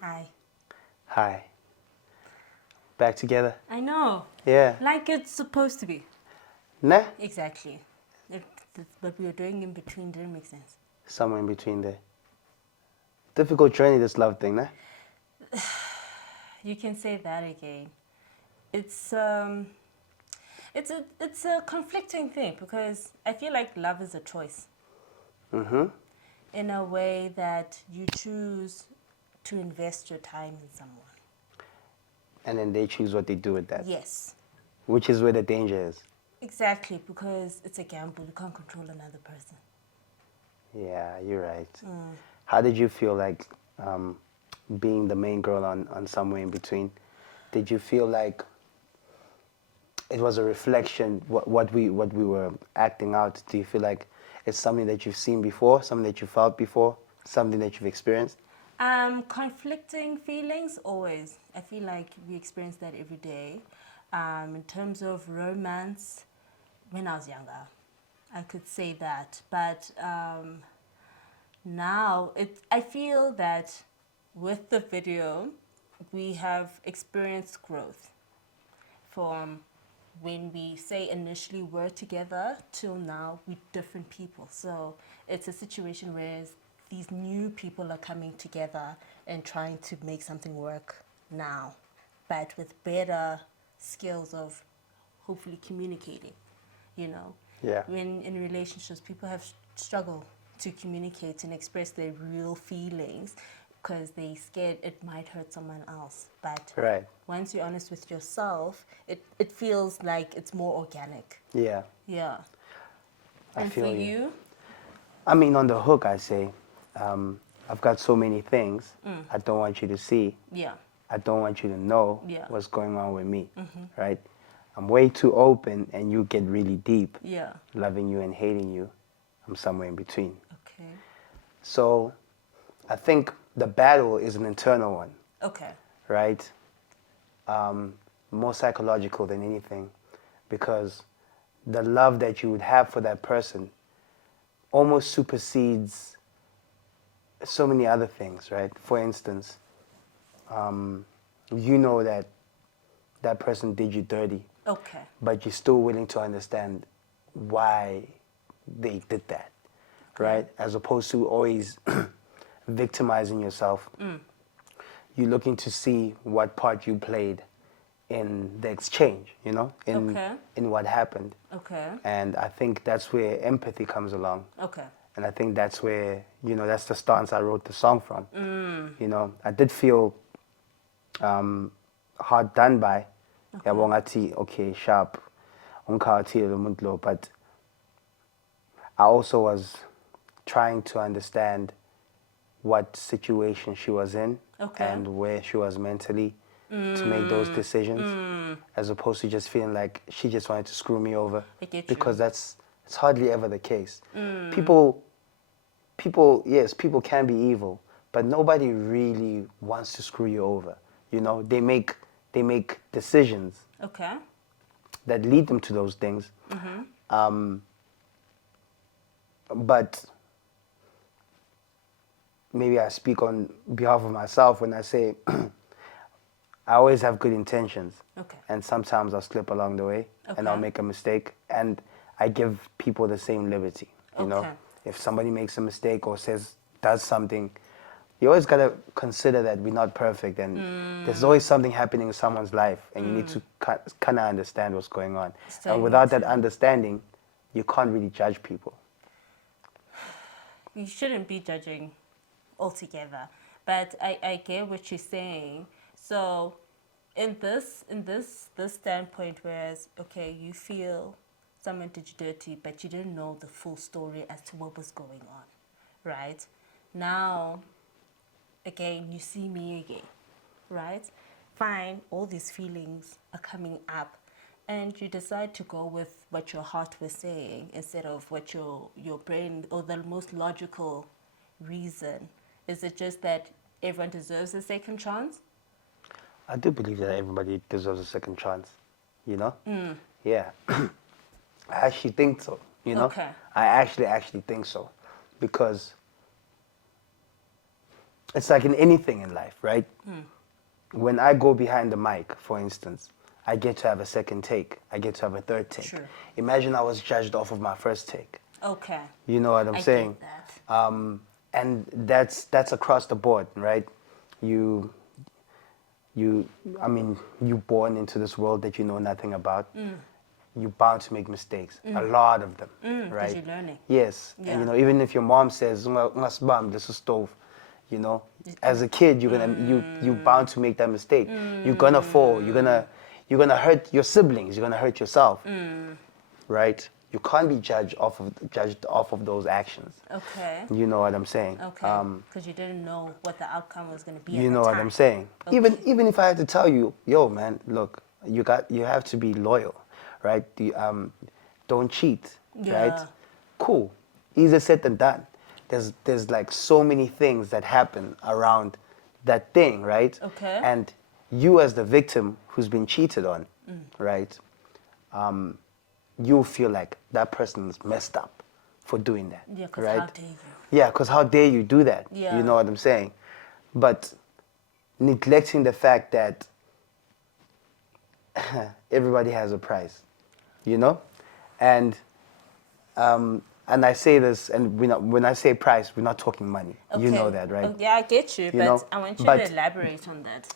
Hi. Hi. Back together? I know. Yeah. Like it's supposed to be. Nah? Exactly. What we were doing in between didn't make sense. Somewhere in between there. Difficult journey, this love thing, nah? You can say that again. It's a conflicting thing because I feel like love is a choice. Mm-hmm. In a way that you choose to invest your time in someone. And then they choose what they do with that. Yes. Which is where the danger is. Exactly, because it's a gamble. You can't control another person. Yeah, you're right. How did you feel like being the main girl on Somewhere in Between? Did you feel like it was a reflection what we were acting out? Do you feel like it's something that you've seen before, something that you felt before, something that you've experienced? Conflicting feelings always. I feel like we experience that every day. In terms of romance, when I was younger, I could say that. But now, I feel that with the video, we have experienced growth from when we say initially were together till now we're different people. So it's a situation where these new people are coming together and trying to make something work now, but with better skills of hopefully communicating, you know. Yeah. When in relationships people have struggled to communicate and express their real feelings because they scared it might hurt someone else. But Right. once you're honest with yourself, it feels like it's more organic. Yeah. Yeah. I And for feel you. you? I mean, on the hook, I say, I've got so many things I don't want you to see. Yeah. I don't want you to know Yeah. what's going on with me, right? I'm way too open, and you get really deep, Yeah. loving you and hating you. I'm somewhere in between. Okay. So I think the battle is an internal one, Okay. right? More psychological than anything, because the love that you would have for that person almost supersedes so many other things, right? For instance, you know that that person did you dirty, Okay. but you're still willing to understand why they did that, right? As opposed to always victimizing yourself. You're looking to see what part you played in the exchange, you know, Okay. in what happened. Okay. And I think that's where empathy comes along. Okay. And I think that's where, that's the stance I wrote the song from. I did feel hard done by. Yabo ngathi, okay, sharp, ungikhathile lo muntu lo, but I also was trying to understand what situation she was in Okay. and where she was mentally to make those decisions, as opposed to just feeling like she just wanted to screw me over, I get you. because it's hardly ever the case. People, yes, people can be evil, but nobody really wants to screw you over. They make decisions Okay. that lead them to those things. But maybe I speak on behalf of myself when I say I always have good intentions. Okay. And sometimes I'll slip along the way and I'll Okay. make a mistake. And I give people the same liberty. Okay. If somebody makes a mistake or does something, you always got to consider that we're not perfect, and there's always something happening in someone's life, and you need to kind of understand what's going on. So And you without need that to- understanding, you can't really judge people. You shouldn't be judging altogether. But I get what you're saying. So in this standpoint, whereas okay, you feel someone did you dirty, but you didn't know the full story as to what was going on. Right? Now again you see me again. Right? Fine, all these feelings are coming up and you decide to go with what your heart was saying instead of what your brain or the most logical reason. Is it just that everyone deserves a second chance? I do believe that everybody deserves a second chance, you know? Yeah. I actually think so, you know? Okay. I actually think so. Because it's like in anything in life, right? When I go behind the mic, for instance, I get to have a second take. I get to have a third take. Sure. Imagine I was judged off of my first take. Okay. You know what I'm I saying? get that. And that's across the board, right? You, I mean, you born into this world that you know nothing about. You're bound to make mistakes, a lot of them, right? 'Cause you're learning. Yes, Yeah. and you know, even if your mom says, "Ngasibam, this is stove," you know, as a kid, you bound to make that mistake. You're gonna fall. You're gonna hurt your siblings. You're gonna hurt yourself, right? You can't be judged off of those actions. Okay. You know what I'm saying? Okay. Because you didn't know what the outcome was going to be. You at know the what time. I'm saying? Okay. Even if I had to tell you, yo, man, look, you have to be loyal, right? Don't cheat, right? Yeah. Cool. Easier said than done. There's like so many things that happen around that thing, right? Okay. And you as the victim who's been cheated on, right? You feel like that person's messed up for doing that, Yeah, 'cause right? how dare you? Yeah, because how dare you do that? Yeah. You know what I'm saying? But neglecting the fact that everybody has a price, you know? And I say this, and when I say price, we're not talking money. You know that, right? Oh, yeah, I get you, but know? I want you But to elaborate on that.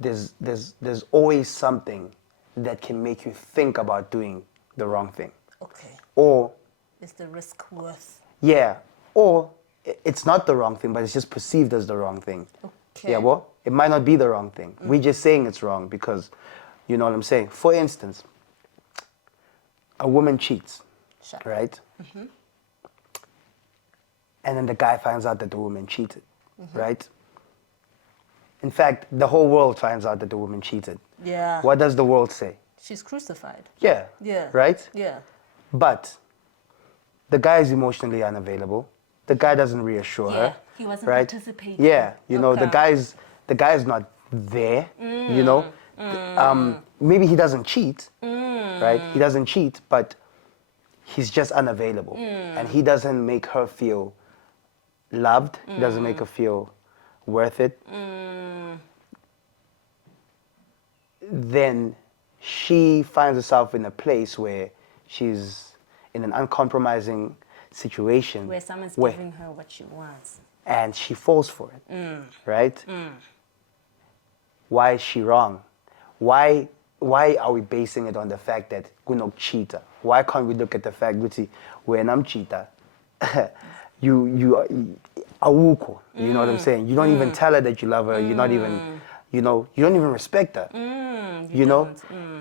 there's always something that can make you think about doing the wrong thing. Okay. Or, Is the risk worth? yeah, or it's not the wrong thing, but it's just perceived as the wrong thing. Okay. Yeah, well, it might not be the wrong thing. We're just saying it's wrong because, you know what I'm saying? For instance, a woman cheats, Sure. right? And then the guy finds out that the woman cheated, right? In fact, the whole world finds out that the woman cheated. Yeah. What does the world say? She's crucified. Yeah. Yeah. Right? Yeah. But the guy is emotionally unavailable. The guy doesn't reassure Yeah, her. he wasn't right? participating. Yeah, you know, the Okay. guy's not there, you know. Maybe he doesn't cheat, right? He doesn't cheat, but he's just unavailable. And he doesn't make her feel loved. He doesn't make her feel worth it. Then she finds herself in a place where she's in an uncompromising situation Where someone's where- giving her what she wants. and she falls for it, right? Why is she wrong? Why are we basing it on the fact that we're cheater? Why can't we look at the fact that when I'm cheater, you awuko, you know what I'm saying? You don't even tell her that you love her. You're not even, you don't even respect her. You know,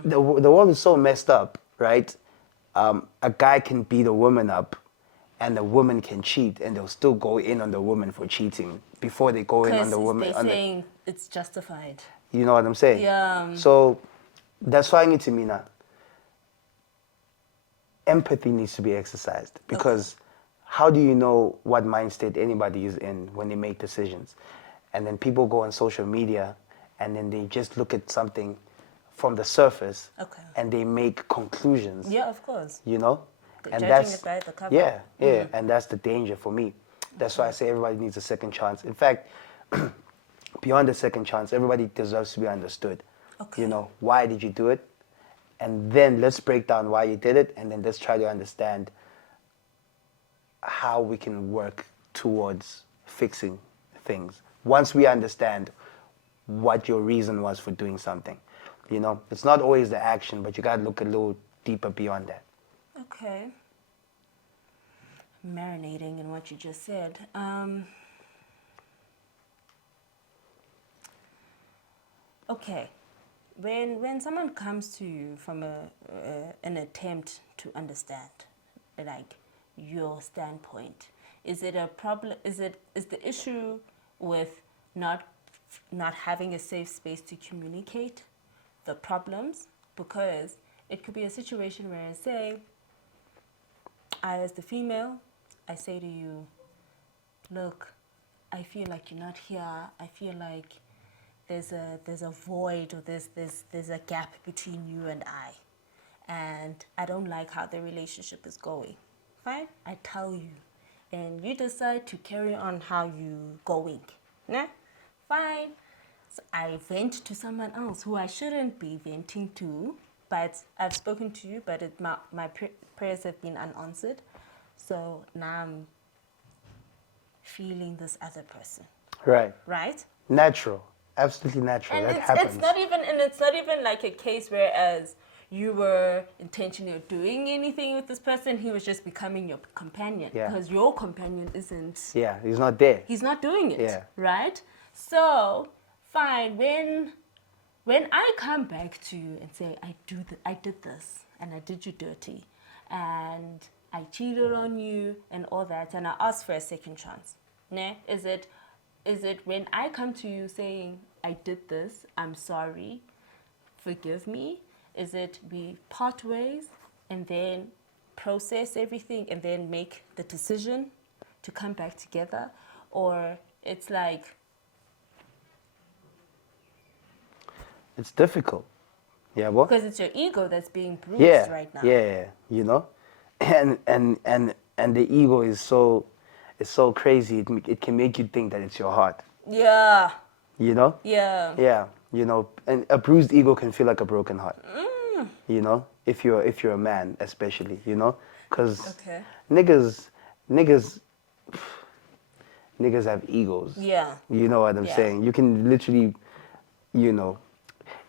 the world is so messed up, right? A guy can beat a woman up, and the woman can cheat, and they'll still go in on the woman for cheating before they go in on the woman. They're saying it's justified. You know what I'm saying? Yeah. So that's why I need to mean that empathy needs to be exercised, because how do you know what mind state anybody is in when they make decisions? And then people go on social media and then they just look at something from the surface Okay. and they make conclusions. Yeah, of course. You know? And Judging that's it by the cover. yeah, and that's the danger for me. That's why I say everybody needs a second chance. In fact, beyond the second chance, everybody deserves to be understood. Okay. You know, why did you do it? And then let's break down why you did it, and then let's try to understand how we can work towards fixing things. Once we understand what your reason was for doing something. You know, it's not always the action, but you gotta look a little deeper beyond that. Okay. Marinating in what you just said. Okay. When someone comes to you from an attempt to understand, like your standpoint, is it a problem? Is the issue with not having a safe space to communicate the problems? Because it could be a situation where, say, I as the female, I say to you, look, I feel like you're not here. I feel like there's a void, or there's a gap between you and I don't like how the relationship is going. Fine, I tell you, and you decide to carry on how you going. Nah, fine. So I vent to someone else who I shouldn't be venting to, but I've spoken to you, but my prayers have been unanswered. So now I'm feeling this other person, Right. right? Natural. Absolutely natural. And That it's happens. it's not even like a case whereas you were intentionally doing anything with this person, he was just becoming your companion. Yeah. Because your companion isn't, Yeah, he's not there. he's not doing it. Yeah. Right? So fine, when I come back to you and say I did this and I did you dirty and I cheated on you and all that and I ask for a second chance. Ne? Is it when I come to you saying I did this, I'm sorry, forgive me? Is it we part ways and then process everything and then make the decision to come back together? Or it's like, It's difficult. Yeah, what? because it's your ego that's being bruised Yeah, right now. yeah, you know, and the ego is so, it's so crazy. It can make you think that it's your heart. Yeah. You know? Yeah. Yeah, you know, and a bruised ego can feel like a broken heart. You know, if you're a man, especially, you know, because Okay. niggas, niggas, niggas have egos. Yeah. You know what I'm Yeah. saying? You can literally, you know,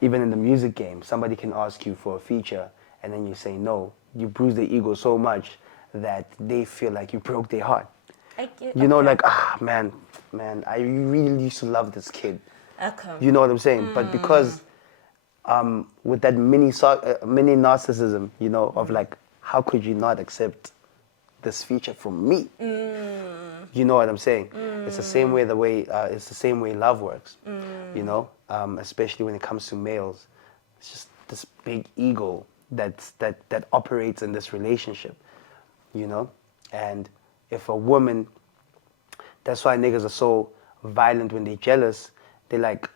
even in the music game, somebody can ask you for a feature and then you say no. You bruise their ego so much that they feel like you broke their heart. I get, You know, okay. like, man, I really used to love this kid. Okay. You know what I'm saying? But because with that mini narcissism, you know, of like, how could you not accept this feature from me? You know what I'm saying? It's the same way it's the same way love works. You know, especially when it comes to males, it's just this big ego that operates in this relationship. You know, and if a woman, that's why niggas are so violent when they're jealous. They're like,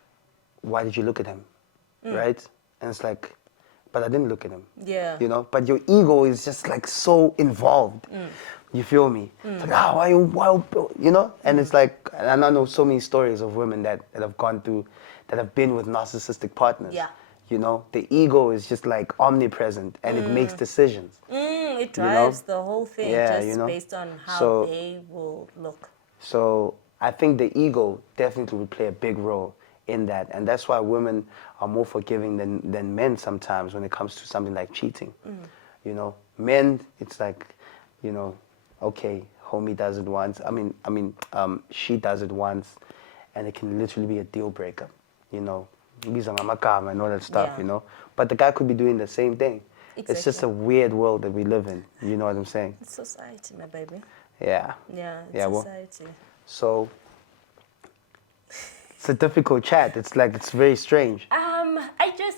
why did you look at him? Right? And it's like, but I didn't look at him. Yeah. You know? But your ego is just like so involved. You feel me? It's like, why, you know? And it's like, and I know so many stories of women that have gone through, that have been with narcissistic partners. Yeah. You know? The ego is just like omnipresent and it makes decisions. It You know? drives the whole thing Yeah, just you know? based on how So- they will look. So I think the ego definitely would play a big role in that. And that's why women are more forgiving than men sometimes when it comes to something like cheating. You know, men, it's like, you know, okay, homie does it once. She does it once, and it can literally be a deal breaker. You know, Ibiza ngamagama and all that stuff, Yeah. you know. But the guy could be doing the same thing. It's just Exactly. a weird world that we live in. You know what I'm saying? It's society, my baby. Yeah. Yeah, it's Yeah, well, society. so it's a difficult chat. It's like, it's very strange.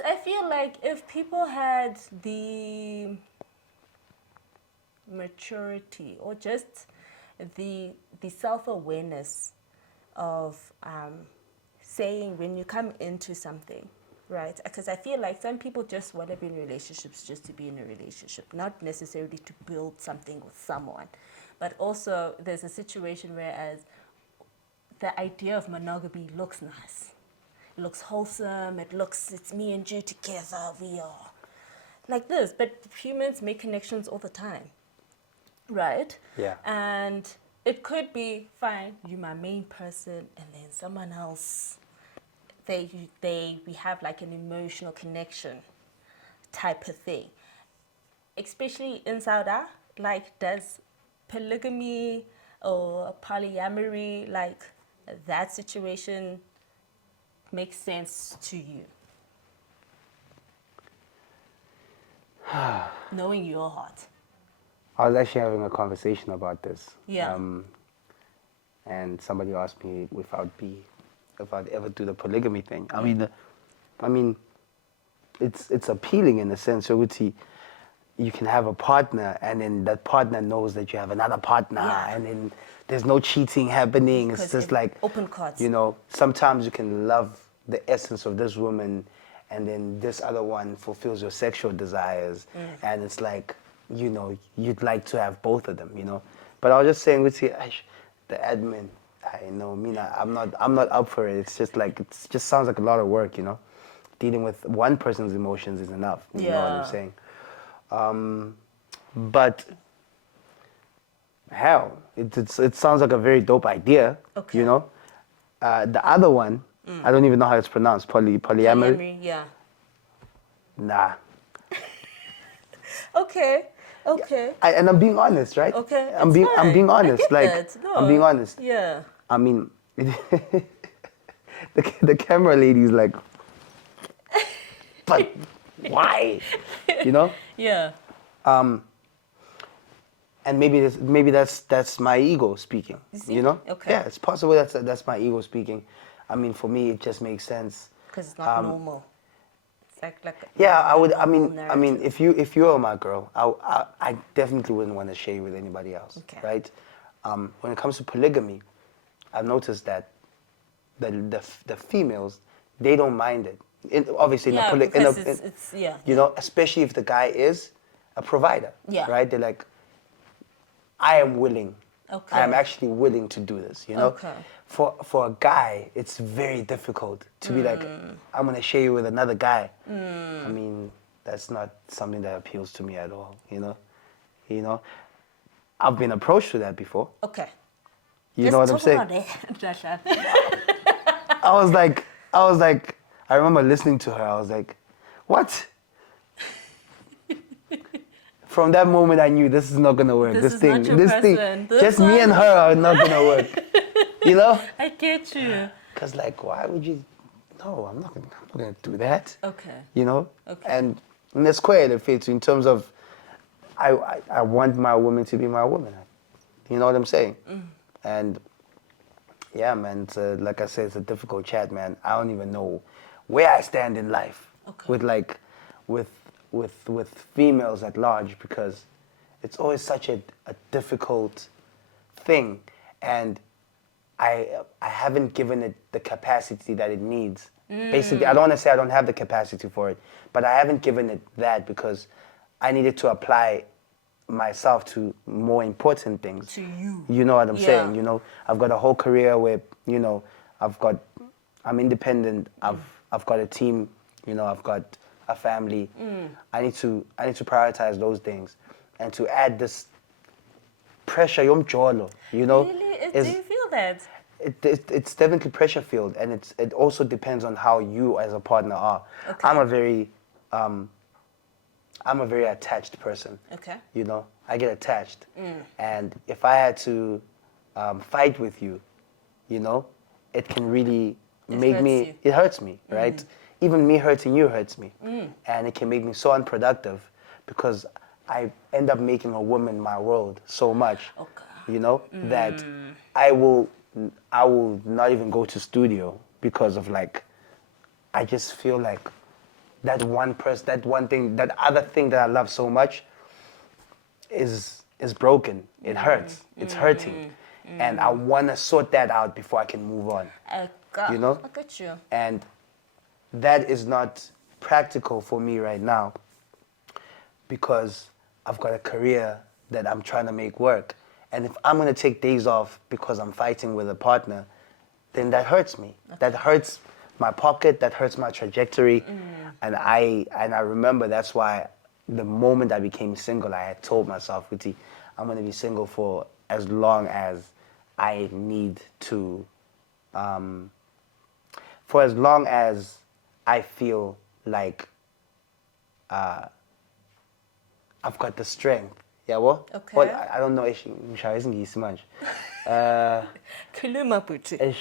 I feel like if people had the maturity or just the self-awareness of saying when you come into something, right? Because I feel like some people just want to be in relationships just to be in a relationship, not necessarily to build something with someone. But also there's a situation whereas the idea of monogamy looks nice. It looks wholesome. It's me and you together. We are like this. But humans make connections all the time, right? Yeah. And it could be fine. You're my main person, and then someone else. We have like an emotional connection type of thing. Especially in Saudi, like does polygamy or polyamory, like that situation makes sense to you? Knowing your heart. I was actually having a conversation about this. Yeah. And somebody asked me if I'd ever do the polygamy thing. I mean, it's appealing in a sense. So you can have a partner, and then that partner knows that you have another partner, Yeah. and then there's no cheating happening. It's Because just like open cards. you know. Sometimes you can love the essence of this woman, and then this other one fulfills your sexual desires, and it's like, you know, you'd like to have both of them, you know. But I was just saying, with the admin, I know, Mina, I'm not up for it. It's just like, it just sounds like a lot of work, you know? Dealing with one person's emotions is enough, you know what I'm Yeah. saying? But hell, it sounds like a very dope idea, Okay. you know? The other one, I don't even know how it's pronounced, polyamory. Polyamory, yeah. Nah. Okay. Okay. And I'm being honest, right? Okay. I'm It's being fine. I honest. get Like, that. I'm being No. honest. Yeah. I mean, the camera lady's like, but why? You know? Yeah. And maybe that's my ego speaking. You see? You know? Okay. Yeah, it's possible that's my ego speaking. I mean, for me, it just makes sense. Because it's not normal. It's like Yeah, not I would. normal I mean, narrative. if you were my girl, I definitely wouldn't want to share you with anybody else, Okay. right? When it comes to polygamy, I've noticed that the females, they don't mind it. Obviously, Yeah, because it's yeah. you know, especially if the guy is a provider, Yeah. right? They're like, I am willing. Okay. I am actually willing to do this, you know? Okay. For a guy, it's very difficult to be like, I'm gonna share you with another guy. I mean, that's not something that appeals to me at all, you know? You know? I've been approached to that before. Okay. You know what I'm Let's talk saying? about it. I was like, I remember listening to her, I was like, what? From that moment, I knew this is not gonna work. This is not your person. This just me and one- her are not gonna work. You know? I get you. Cause like, why would you? No, I'm not gonna do that. Okay. You know? Okay. And it's quite a fit in terms of, I want my woman to be my woman. You know what I'm saying? And yeah, man, like I said, it's a difficult chat, man. I don't even know where I stand in life Okay. with like, with females at large, because it's always such a difficult thing, and I haven't given it the capacity that it needs. Basically, I don't want to say I don't have the capacity for it, but I haven't given it that because I needed to apply myself to more important things. To you. You know what I'm Yeah. saying? You know, I've got a whole career where, you know, I'm independent. I've got a team. You know, I've got a family. I need to prioritize those things, and to add this pressure, yomjolo, you know, Really? Do you feel that? it's definitely pressure filled, and it also depends on how you as a partner are. Okay. I'm a very attached person. Okay. You know, I get attached, and if I had to fight with you, you know, it can really make hurts me. you. It hurts me, right? Even me hurting you hurts me, and it can make me so unproductive because I end up making a woman my world so much. Okay. You know that I will not even go to studio because of like, I just feel like that one person, that one thing, that other thing that I love so much is broken. It hurts. It's hurting. And I want to sort that out before I can move on. You know? I get you. And that is not practical for me right now because I've got a career that I'm trying to make work. And if I'm going to take days off because I'm fighting with a partner, then that hurts me. Okay. That hurts my pocket, that hurts my trajectory. And I remember that's why the moment I became single, I had told myself, Uti, I'm going to be single for as long as I need to, for as long as I feel like I've got the strength. Yeah, what? Okay. Well, I don't know. Khuluma bhuti.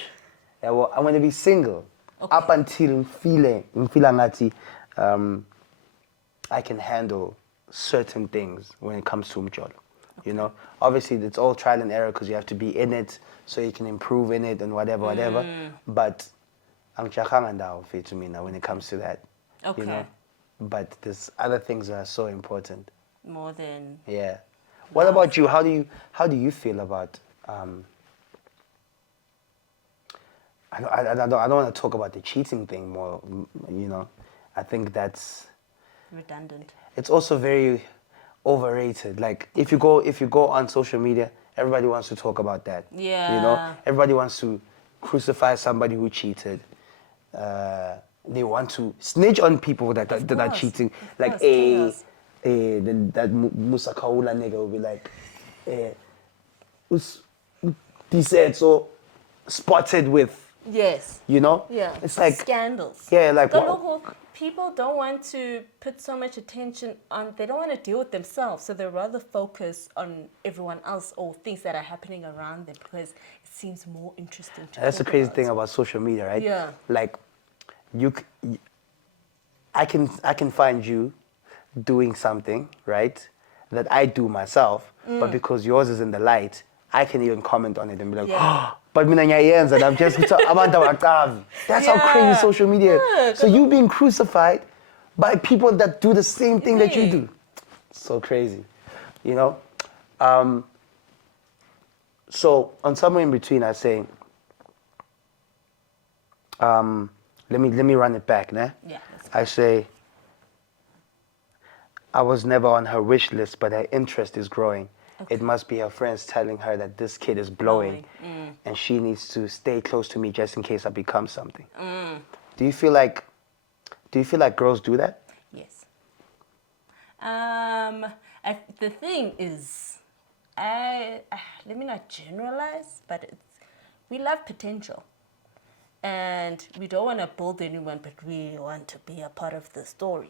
Yeah, well, I'm going to be single Okay. up until I'm feeling ngati, I can handle certain things when it comes to umjolo. You know, obviously it's all trial and error because you have to be in it so you can improve in it and whatever. But I'm mina when it comes to that. Okay. You know, but there's other things that are so important. More than Yeah. What about you? How do you feel about? I don't want to talk about the cheating thing more. You know, I think that's redundant. it's also very overrated. Like if you go on social media everybody wants to talk about that. Yeah. You know, everybody wants to crucify somebody who cheated. They want to snitch on people that are course, cheating. of Like, course, chaos. that Musa Kaula nigga will be like, he said so, spotted with, Yes. you know? Yeah. It's like, scandals. yeah, like The what? local people don't want to put so much attention on. They don't want to deal with themselves, so they rather focus on everyone else or things that are happening around them because it seems more interesting to. That's the talk crazy about. thing about social media, right? Yeah. Like, I can find you doing something, right, that I do myself, but because yours is in the light, I can even comment on it and be like, Yeah. oh, but mina ngiyayenza and I'm just abantu abaqavi. That's how crazy Yeah. social media is. Yeah, So you being crucified by people that do the same thing that you do. So crazy, you know? So on somewhere in between, I say, let me run it back, né? Yeah. I say, I was never on her wish list, but her interest is growing. Okay. It must be her friends telling her that this kid is blowing, and she needs to stay close to me just in case I become something. Do you feel like girls do that? Yes. The thing is, let me not generalize, but we love potential, and we don't want to build anyone, but we want to be a part of the story.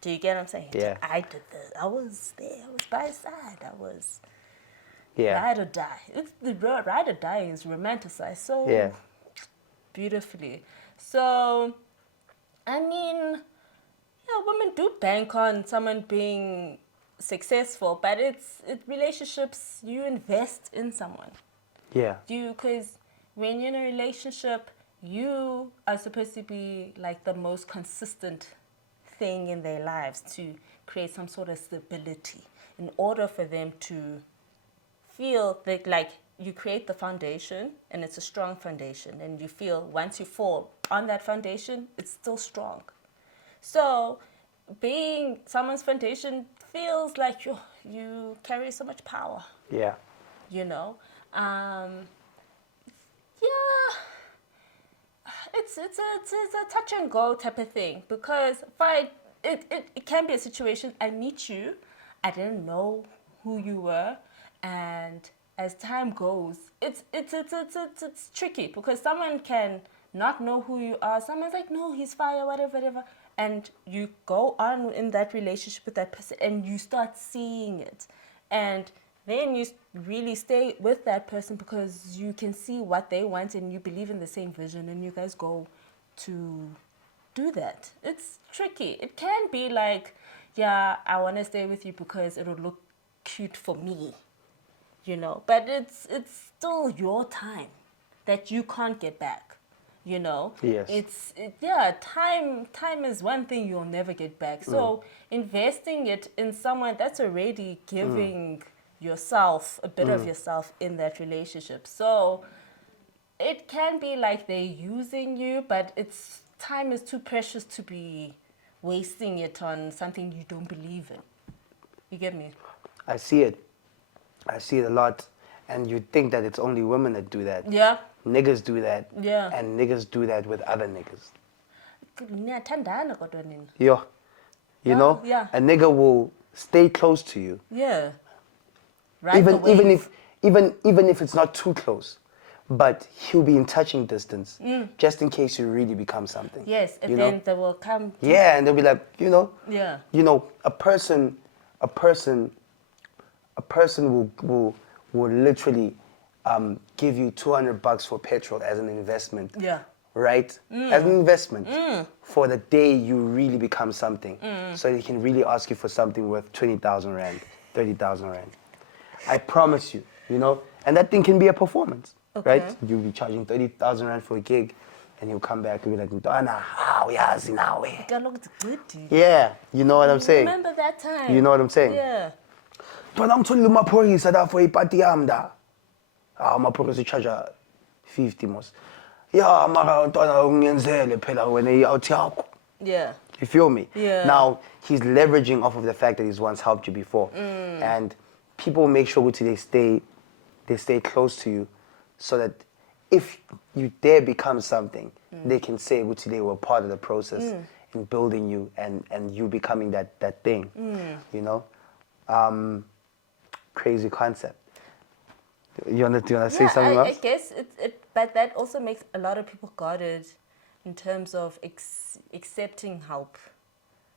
Do you get what I'm saying? Yeah. I did this. I was there. I was by his side. I was Yeah. ride or die. The ride or die is romanticized so Yeah. beautifully. So, I mean, yeah, women do bank on someone being successful, but it's relationships. You invest in someone. Yeah. Because when you're in a relationship, you are supposed to be like the most consistent thing in their lives to create some sort of stability in order for them to feel that like you create the foundation and it's a strong foundation and you feel once you fall on that foundation, it's still strong. So being someone's foundation feels like you carry so much power, Yeah. you know. Yeah, it's a touch and go type of thing because it can be a situation. I meet you, I didn't know who you were, and as time goes, it's tricky because someone can not know who you are. Someone's like, no, he's fire, whatever, and you go on in that relationship with that person, and you start seeing it, and then you really stay with that person because you can see what they want and you believe in the same vision and you guys go to do that. It's tricky. It can be like, yeah, I want to stay with you because it'll look cute for me, you know, but it's still your time that you can't get back, you know. Yes. Time is one thing you'll never get back. So investing it in someone that's already giving yourself a bit of yourself in that relationship. So it can be like they're using you, but time is too precious to be wasting it on something you don't believe in. You get me? I see it. I see it a lot. And you think that it's only women that do that. Yeah. Niggas do that. Yeah. And niggas do that with other niggas. Niyathandana kodwa nina. Yo. You know? Yeah. A nigga will stay close to you. Yeah. Right. Even if it's not too close. But he'll be in touching distance. Just in case you really become something. Yes, and you then know? they will come. Yeah, and they'll be like, you know. Yeah. You know, a person will literally give you $200 for petrol as an investment. Yeah. Right? As an investment for the day you really become something. So they can really ask you for something worth 20,000 Rand, 30,000 Rand. I promise you, you know? And that thing can be a performance, Okay. right? You'll be charging 30,000 Rand for a gig and he'll come back and be like, "Ntwana, how yazi nawe?" Yeah, you know what I'm saying? Remember that time? You know what I'm saying? Yeah. Ntwana ngitholile amaphoyisa la for ipati yami da. Amaphoyisa charge 50 mos. Yeah, mara ntwana ungenzele phela wena i-out yakho. Yeah. You feel me? Yeah. Now, he's leveraging off of the fact that he's once helped you before. And people make sure they they stay close to you, so that if you dare become something, they can say which they were part of the process in building you and you becoming that thing. You know, crazy concept. You wanna say something I else? guess but that also makes a lot of people guarded in terms of accepting help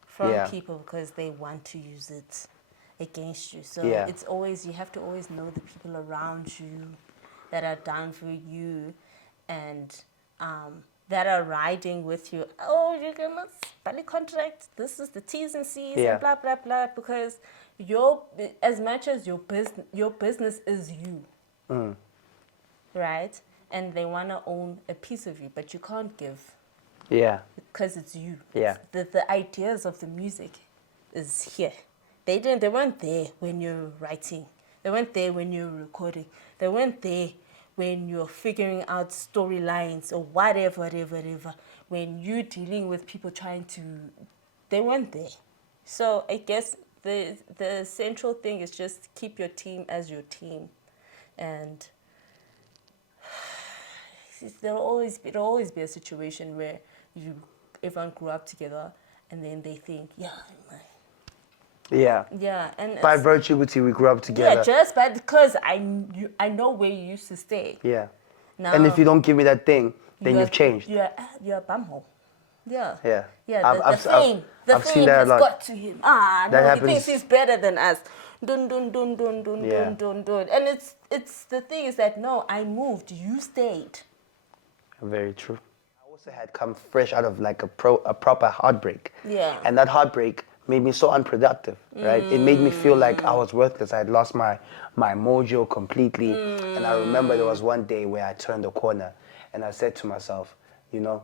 from Yeah. people because they want to use it against you. So Yeah. it's always, you have to always know the people around you that are down for you and that are riding with you. Oh, you're gonna study contract. This is the T's and C's Yeah. and blah blah blah. Because as much as your business is you, right? And they wanna own a piece of you, but you can't give Yeah. because it's you. Yeah. It's the ideas of the music is here. They weren't there when you're writing. They weren't there when you're recording. They weren't there when you're figuring out storylines or whatever. When you're dealing with people trying to, they weren't there. So I guess the central thing is just keep your team as your team, and it'll always be a situation where everyone grew up together, and then they think, Yeah. and By it's, virtue with you, we grew up together. just because I know where you used to stay. Yeah. Now, And if you don't give me that thing, then you've changed. You're a bumhole. Yeah. Yeah. Yeah. The I've seen fame that a has lot. got to him. That No, he happens. thinks he's better than us. Dun dun dun dun dun Yeah. dun dun dun. And it's the thing is that no, I moved, you stayed. Very true. I also had come fresh out of like a proper heartbreak. Yeah. And that heartbreak made me so unproductive, right? It made me feel like I was worthless. I had lost my mojo completely. And I remember there was one day where I turned a corner and I said to myself, you know,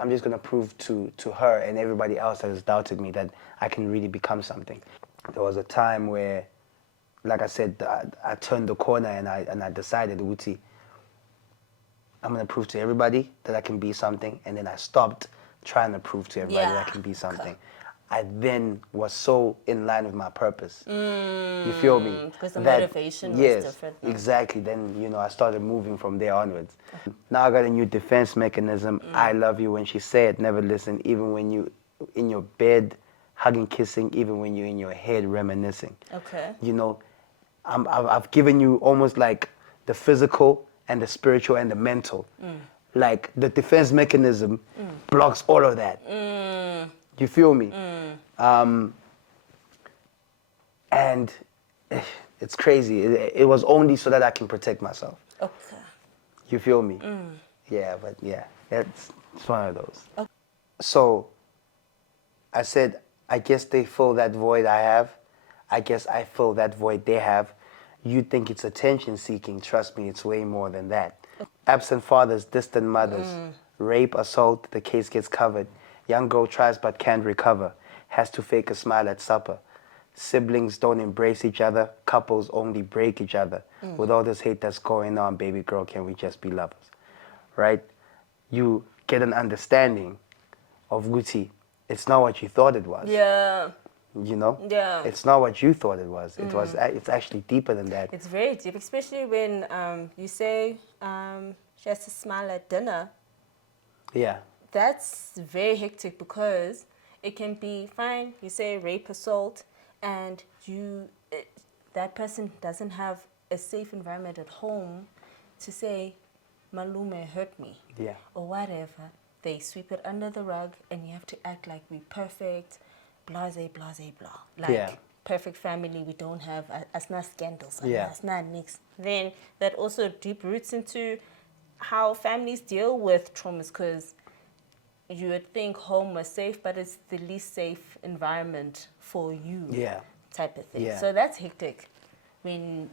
I'm just gonna prove to her and everybody else that has doubted me that I can really become something. There was a time where, like I said, I turned the corner and I decided, Uti, I'm gonna prove to everybody that I can be something, and then I stopped trying to prove to everybody that I can be something. I then was so in line with my purpose. You feel me? Because the motivation was different. Yes, exactly. Then, you know, I started moving from there onwards. Now I got a new defense mechanism. I love you when she said, never listen, even when you in your bed, hugging, kissing, even when you're in your head reminiscing. Okay. You know, I've given you almost like the physical and the spiritual and the mental. Like the defense mechanism blocks all of that. You feel me? And it's crazy. It was only so that I can protect myself. Okay. You feel me? Yeah, but yeah, it's one of those. So I said, I guess they fill that void I have. I guess I fill that void they have. You think it's attention seeking. Trust me, it's way more than that. Absent fathers, distant mothers, rape, assault, the case gets covered. Young girl tries but can't recover. Has to fake a smile at supper. Siblings don't embrace each other. Couples only break each other. With all this hate that's going on, baby girl, can we just be lovers? Right? You get an understanding of Gucci. It's not what you thought it was. Yeah. You know? Yeah. It's not what you thought it was. It's actually deeper than that. It's very deep, especially when you say she has to smile at dinner. Yeah. That's very hectic because it can be fine. You say rape, assault, and that person doesn't have a safe environment at home to say, Malume hurt me. Yeah. Or whatever. They sweep it under the rug and you have to act like we're perfect, blase, blase, blah. Like, Yeah. perfect family, we don't have, as not scandals, Yeah. as not nicks. Then that also deep roots into how families deal with traumas, because you would think home was safe, but it's the least safe environment for you. Yeah. Type of thing. Yeah. So that's hectic when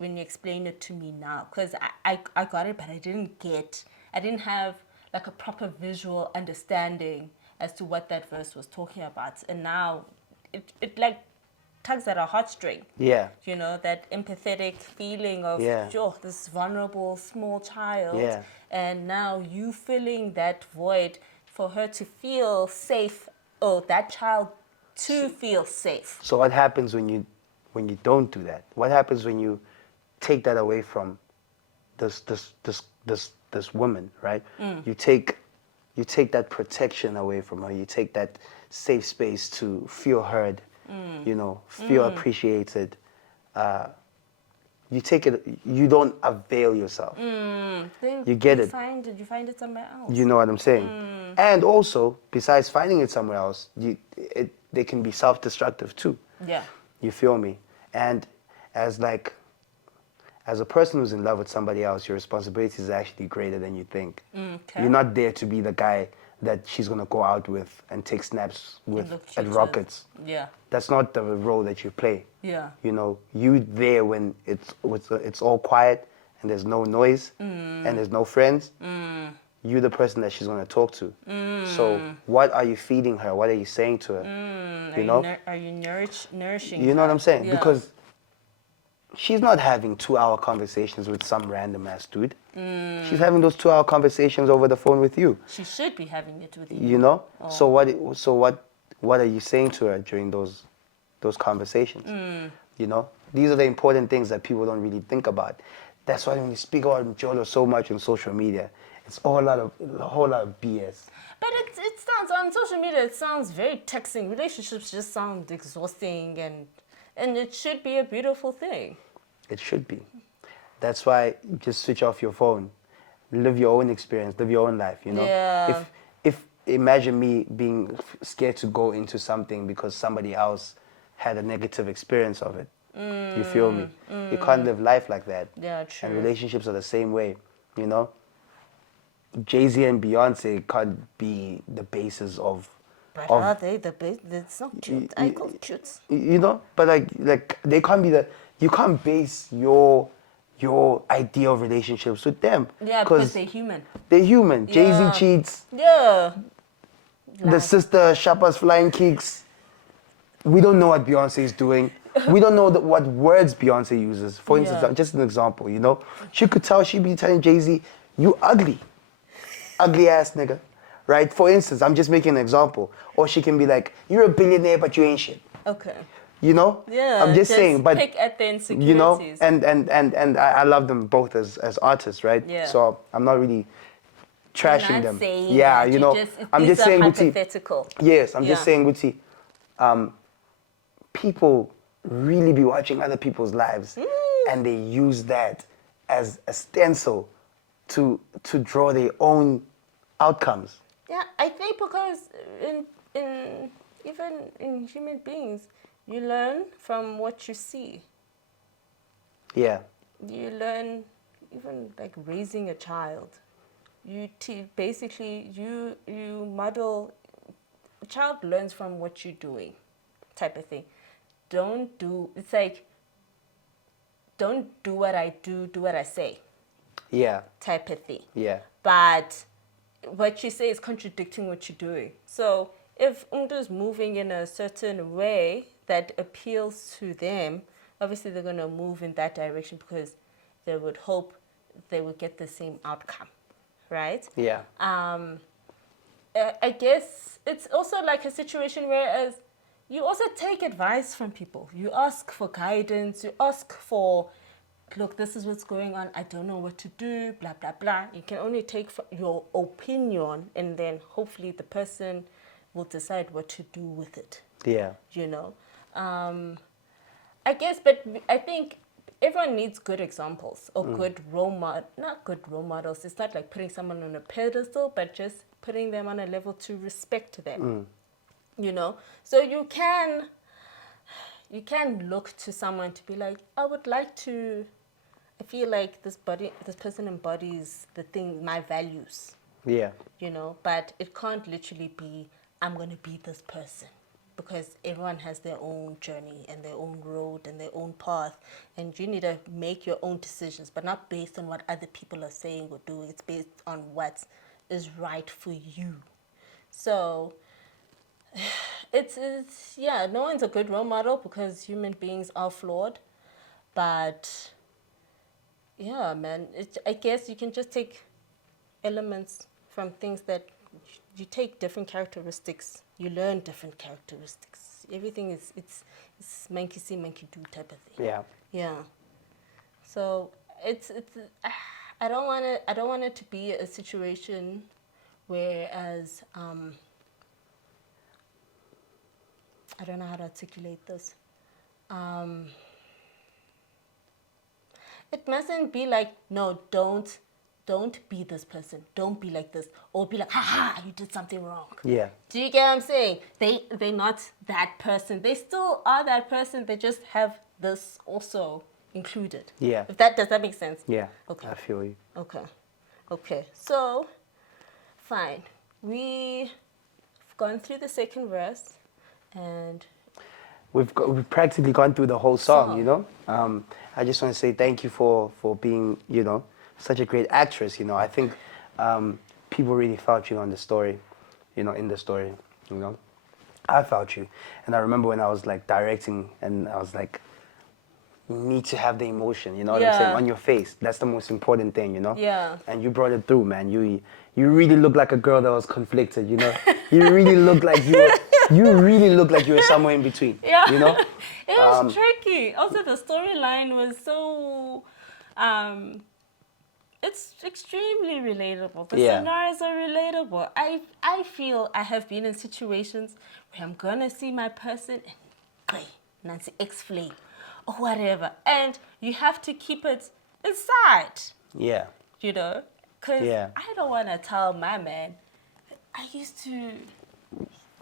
you explain it to me now, because I got it, but I didn't have like a proper visual understanding as to what that verse was talking about. And now it like tugs at a heartstring. Yeah. You know, that empathetic feeling of, Yeah. sure, this vulnerable small child. Yeah. And now you filling that void for her to feel safe, or that child to feel safe. So what happens when you when you don't do that? What happens when you take that away from this woman, right? You take that protection away from her. You take that safe space to feel heard, feel appreciated. You take it. You don't avail yourself. Then You get you it. you find it somewhere else. You know what I'm saying? And also, besides finding it somewhere else, they can be self-destructive too. Yeah. You feel me? And as a person who's in love with somebody else, your responsibility is actually greater than you think. Okay. You're not there to be the guy that she's gonna go out with and take snaps with Look at cute rockets. Yeah. That's not the role that you play. Yeah. You know, you there when it's all quiet and there's no noise and there's no friends. You're the person that she's gonna talk to. So what are you feeding her? What are you saying to her? You know? Are you nourishing You know her? what I'm saying? Yeah. Because she's not having 2-hour conversations with some random ass dude. She's having those 2-hour conversations over the phone with you. She should be having it with you. You know? So what are you saying to her during those conversations? You know? These are the important things that people don't really think about. That's why when you speak about Jolo so much on social media, it's a whole lot of BS. But it sounds, on social media, it sounds very taxing. Relationships just sound exhausting, and it should be a beautiful thing. It should be. That's why you just switch off your phone, live your own experience, live your own life, you know? Yeah. If imagine me being scared to go into something because somebody else had a negative experience of it. You feel me? You can't live life like that. Yeah, true. And relationships are the same way, you know? Jay-Z and Beyonce can't be the basis of... But are they the best? It's not cute. I call it cute. You know? But like they can't be the... You can't base your idea of relationships with them. Yeah, because they're human. They're human. Yeah. Jay-Z cheats. Yeah. The sister Shopper's flying kicks. We don't know what Beyonce is doing. We don't know what words Beyonce uses. For instance, just an example, you know? She could tell, she'd be telling Jay-Z, you ugly. Ugly ass nigga. Right? For instance, I'm just making an example. Or she can be like, you're a billionaire, but you ain't shit. Okay. You know? Yeah. I'm just saying, but pick at the insecurities. you know, and I love them both as artists, right? Yeah. So I'm not really trashing You're not them. saying Yeah, that, you know, I'm just saying, Guti. hypothetical. Yes, I'm just Yeah. saying, Guti. People really be watching other people's lives, and they use that as a stencil to draw their own outcomes. Yeah, I think because even in human beings, you learn from what you see. Yeah. You learn, even like raising a child. Basically you model. A child learns from what you're doing, type of thing. It's like, don't do what I do what I say, Yeah. type of thing. Yeah. But what you say is contradicting what you're doing. So if is moving in a certain way that appeals to them, obviously they're going to move in that direction because they would hope they would get the same outcome, right? Yeah. I guess it's also like a situation where you also take advice from people. You ask for guidance. You ask for, look, this is what's going on. I don't know what to do, blah, blah, blah. You can only take your opinion, and then hopefully the person will decide what to do with it. Yeah. You know? I guess, but I think everyone needs good examples or good role models. Not good role models. It's not like putting someone on a pedestal, but just putting them on a level to respect them. You know? So you can look to someone to be like, I feel like this person embodies my values. Yeah. You know, but it can't literally be, I'm going to be this person. Because everyone has their own journey and their own road and their own path. And you need to make your own decisions, but not based on what other people are saying or doing. It's based on what is right for you. So, no one's a good role model because human beings are flawed. But, yeah, man, I guess you can just take elements from things that you take different characteristics. You learn different characteristics. everything is it's monkey see, monkey do type of thing. Yeah. Yeah. So it's I don't want it to be a situation whereas I don't know how to articulate this. It mustn't be like, no, don't be this person. Don't be like this. Or be like, haha, you did something wrong. Yeah. Do you get what I'm saying? They're not that person. They still are that person. They just have this also included. Yeah. Does that make sense? Yeah. Okay. I feel you. Okay. So, fine. We've gone through the second verse, and We've practically gone through the whole song, you know. I just want to say thank you for being, you know, such a great actress. You know, I think people really felt you on the story, you know, in the story. You know, I felt you, and I remember when I was like directing, and I was like, you need to have the emotion, you know what I'm saying, on your face. That's the most important thing, you know. Yeah. And you brought it through, man. You really look like a girl that was conflicted, you know. You really look like you were somewhere in between. Yeah. You know? It was tricky. Also, the storyline was so, it's extremely relatable. The scenarios are relatable. I feel I have been in situations where I'm gonna see my person and Nancy explain or whatever, and you have to keep it inside. Yeah. You know, because I don't want to tell my man, I used to.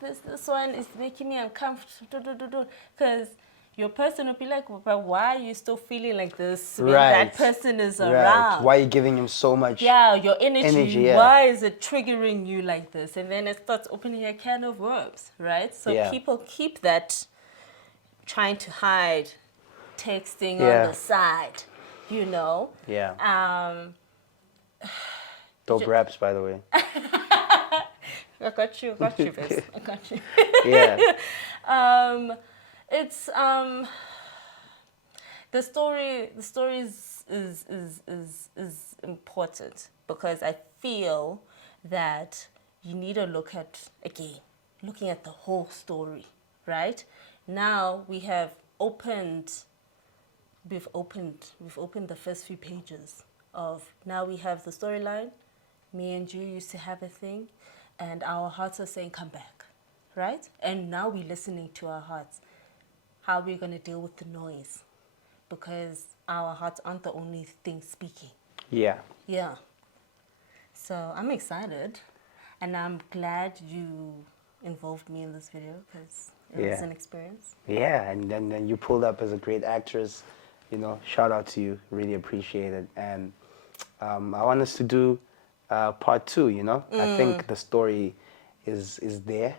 This one is making me uncomfortable, because your person will be like, but why are you still feeling like this when that person is around? Why are you giving him so much? Yeah, your energy. Why is it triggering you like this? And then it starts opening a can of worms, right? So people keep that trying to hide, texting on the side, you know. Yeah. Dope raps, by the way. I got you, Bess. I got you. Yeah. It's the story is important, because I feel that you need to looking at the whole story, right? Now we've opened the first few pages of, now we have the storyline. Me and you used to have a thing, and our hearts are saying, come back, right? And now we're listening to our hearts. How are we going to deal with the noise? Because our hearts aren't the only thing speaking. Yeah. Yeah. So I'm excited, and I'm glad you involved me in this video, because it was an experience. Yeah, and then you pulled up as a great actress. You know, shout out to you. Really appreciate it. And I want us to do part 2, you know. I think the story is there.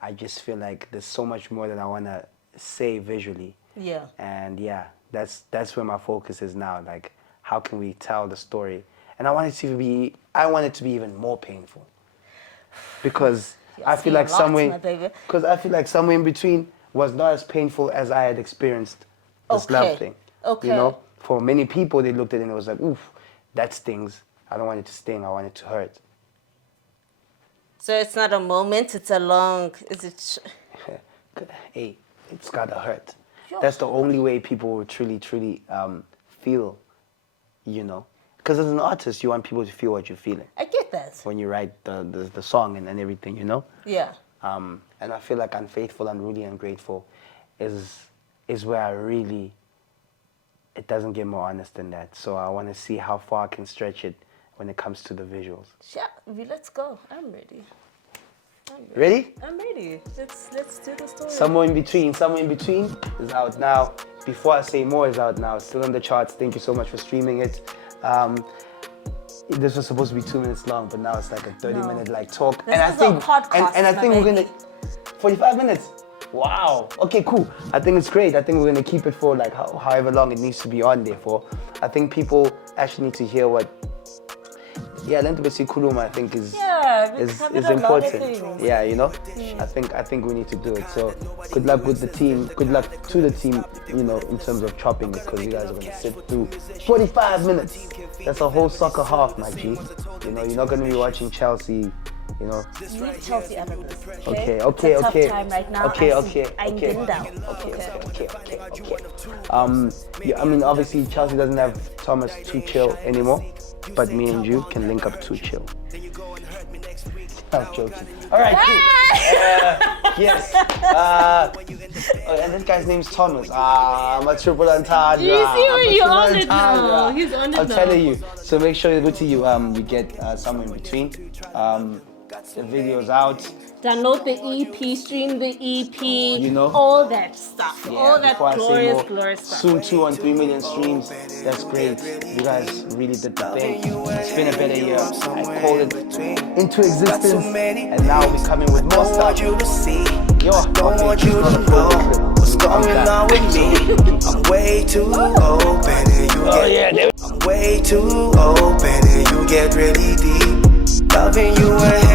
I just feel like there's so much more that I want to say visually. Yeah. And yeah, that's where my focus is now. Like, how can we tell the story? And I want it to be even more painful, because I feel like somewhere in between was not as painful as I had experienced this love thing. Okay. You know, for many people, they looked at it and it was like, oof, that stings. I don't want it to sting. I want it to hurt. So it's not a moment. It's a long. Is it? Hey, it's gotta hurt. Sure. That's the only way people will truly feel. You know, because as an artist, you want people to feel what you're feeling. I get that. When you write the song and everything, you know. Yeah. And I feel like Unfaithful, Unruly, Ungrateful is where it doesn't get more honest than that. So I want to see how far I can stretch it when it comes to the visuals. Yeah, let's go. I'm ready. Ready? I'm ready. Let's do the story. Somewhere in between is out now. Before I Say More is out now. Still on the charts. Thank you so much for streaming it. This was supposed to be 2 minutes long, but now it's like a 30-minute like talk. This is a podcast, and I think we're gonna 45 minutes. Wow. Okay, cool. I think it's great. I think we're gonna keep it for like however long it needs to be on there for. I think people actually need to hear what. Yeah, lento besikhuluma I think is important. Yeah, you know. I think we need to do it. So good luck with the team. Good luck to the team. You know, in terms of chopping it, because you guys are gonna sit through 45 minutes. That's a whole soccer half, my G. You know, you're not gonna be watching Chelsea You know. Leave Chelsea out of this. Okay, It's okay, a tough okay. time right now. Okay, I see. okay, I'm okay. getting down. Yeah, I mean, obviously Chelsea doesn't have Thomas Tuchel anymore, but me and you can link up Tuchel. I'm joking. All right, cool. Yes. And this guy's name's Thomas. I'm a triple entendre. You see I'm a you're triple on it now. entendre. He's on it I'm now. telling you. So make sure you go to you get somewhere in between. The video's out. Download the EP, stream the EP, You know? all that stuff, Yeah, all that before I say glorious, more, glorious stuff. soon 2 and 3 million streams. That's great. You guys really did the thing. It's been a better year. I called it into existence, and now we're coming with more stuff. Yo, Don't want you to know what's going on with me. I'm way too open and you get I'm way too open and you get really deep. Loving you and